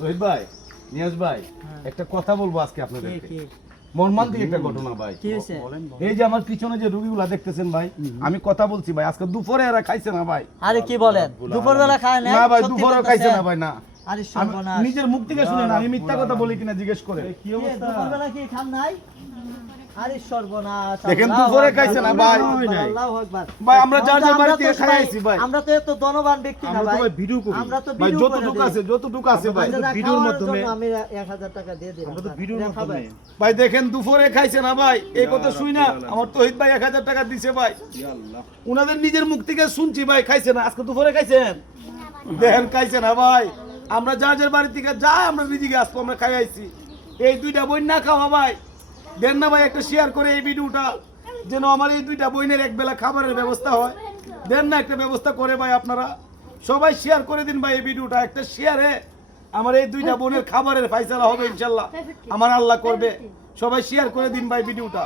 রোহিত ভাই নিয়াজ ভাই হ্যাঁ। একটা কথা বলব আজকে আপনাদেরকে। মর্মান্তিক একটা ঘটনা ভাই। এই যে আমার পিছনে যে রুগীগুলা দেখতেছেন ভাই আমি কথা বলছি ভাই আজকে দুপুরে এরা খাইছে না ভাই। আরে কি বলেন? দুপুর বেলা খায় না না ভাই দুপুরে খাইছে না ভাই না। নিজের মুখ থেকে শুনে না আমি মিথ্যা কথা বলি কিনা জিজ্ঞেস করে কি অবস্থা? দুপুরবেলা কি খান নাই? আরে সর্বনাশ দেখেন আল্লাহু দুপুরে খাইছে না ভাই। আল্লাহু আকবার। ভাই, আমরা যার যার আমরা বাড়ি তো থেকে খাই ভাই, আমরা তো এত ধনবান ব্যক্তি না ভাই। ভিডিও করি। আমরা তো ভাই যতটুকু আছে যতটুকু আছে ভাই। ভিডিওর মাধ্যমে- আমি 1000 টাকা দিয়ে দিলাম আমরা তো ভিডিওর মাধ্যমে। ভাই। দেখেন দুপুরে খাইছে না ভাই। এই কথা শুই না। আমার তহিদ ভাই এক হাজার টাকা দিছে ভাই। উনাদের নিজের মুখ থেকে শুনছি ভাই খাইছে না। আজকে দুপুরে খাইছেন? দেখেন খাইছে না ভাই। আমরা যা যার বাড়ি থেকে যা আমরা নিজেকে আসব আমরা খাই আইছি। এই দুইটা বই না খাওয়া ভাই। দেন না ভাই, একটা শেয়ার করে এই ভিডিওটা, যেন আমার এই দুইটা বইনের এক বেলা খাবারের ব্যবস্থা হয়। দেন না একটা ব্যবস্থা করে ভাই আপনারা। সবাই শেয়ার করে দিন ভাই এই ভিডিওটা, একটা শেয়ারে আমার এই দুইটা বোনের খাবারের ফাইসালা হবে ইনশাল্লাহ। আমার আল্লাহ করবে। সবাই শেয়ার করে দিন ভাই ভিডিওটা।